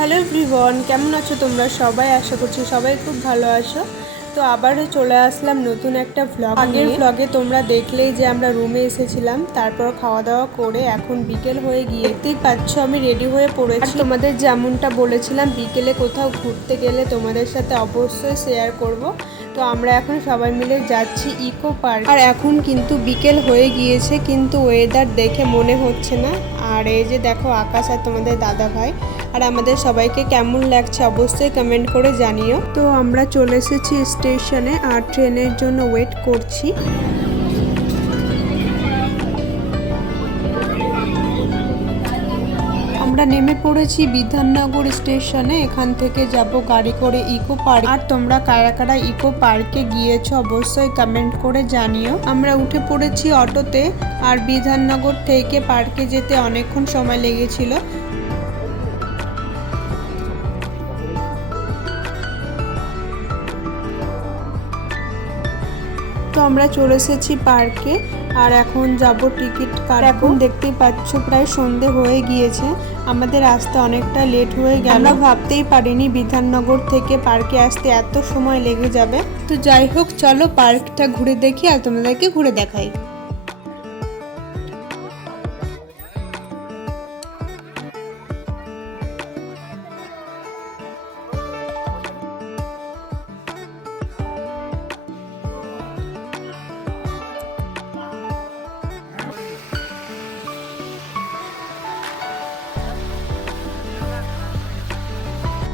Hello everyone, কেমন আছো তোমরা সবাই? আশা করছি সবাই খুব ভালো আছো। তো আবারও চলে আসলাম নতুন একটা ভ্লগ। আগের ভ্লগে তোমরা দেখলেই যে আমরা রুমে এসেছিলাম, তারপর খাওয়া দাওয়া করে এখন বিকেল হয়ে গিয়ে দেখতেই পাচ্ছ আমি রেডি হয়ে পড়েছি। তোমাদের যেমনটা বলেছিলাম বিকেলে কোথাও ঘুরতে গেলে তোমাদের সাথে অবশ্যই শেয়ার করব। তো আমরা এখন সবাই মিলে যাচ্ছি ইকো পার্ক। আর এখন কিন্তু বিকেল হয়ে গিয়েছে, কিন্তু ওয়েদার দেখে মনে হচ্ছে না। আর এই যে দেখো আকাশ আর তোমাদের দাদা ভাই, আর আমাদের সবাইকে কেমন লাগছে অবশ্যই কমেন্ট করে জানিও। তো আমরা চলে এসেছি স্টেশনে আর ট্রেনের জন্য ওয়েট করছি। আমরা নেমে পড়েছি বিধাননগর স্টেশনে। এখান থেকে যাব গাড়ি করে ইকো পার্ক। আর তোমরা কারা কারা ইকো পার্কে গিয়েছো অবশ্যই কমেন্ট করে জানিও। আমরা উঠে পড়েছি অটোতে, আর বিধাননগর থেকে পার্কে যেতে অনেকক্ষণ সময় লেগেছিল। তো আমরা চলে এসেছি পার্কে, আর এখন যাব টিকিট কাটবো। এখন দেখতেই পাচ্ছ প্রায় সন্ধে হয়ে গিয়েছে, আমাদের আসতে অনেকটা লেট হয়ে গেল। আমরা ভাবতেই পারিনি বিধাননগর থেকে পার্কে আসতে এত সময় লেগে যাবে। তো যাই হোক, চলো পার্কটা ঘুরে দেখি আর তোমাদেরকে ঘুরে দেখাই।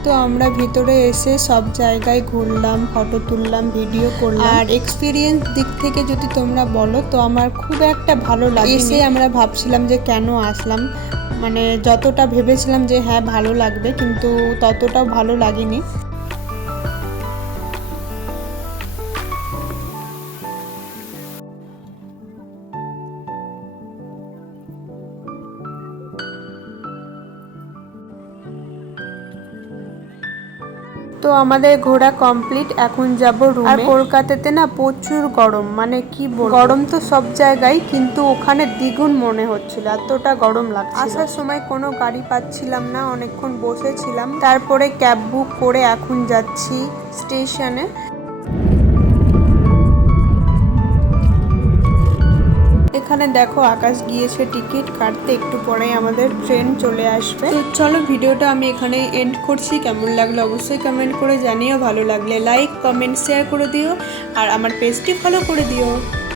তো আমরা ভিতরে এসে সব জায়গায় ঘুরলাম, ফটো তুললাম, ভিডিও করলাম। আর এক্সপিরিয়েন্স দিক থেকে যদি তোমরা বলো তো আমার খুব একটা ভালো লাগে। এসে আমরা ভাবছিলাম যে কেন আসলাম, মানে যতটা ভেবেছিলাম যে হ্যাঁ ভালো লাগবে, কিন্তু ততটাও ভালো লাগেনি। তো আমাদের ঘোরা কমপ্লিট, এখন যাব রুমে। আর কলকাতাতে না প্রচুর গরম, মানে কি বলবো, গরম তো সব জায়গায়, কিন্তু ওখানে দ্বিগুণ মনে হচ্ছিল, এতটা গরম লাগছে। আসার সময় কোনো গাড়ি পাচ্ছিলাম না, অনেকক্ষণ বসেছিলাম, তারপরে ক্যাব বুক করে এখন যাচ্ছি স্টেশনে। এখানে দেখো আকাশ গিয়েছে টিকিট কাটতে, একটু পরেই আমাদের ট্রেন চলে আসবে। তো চলো ভিডিওটা আমি এখানে এন্ড করছি। কেমন লাগলো অবশ্যই কমেন্ট করে জানিও, ভালো লাগলে লাইক কমেন্ট শেয়ার করে দিও, আর আমার পেজটি ফলো করে দিও।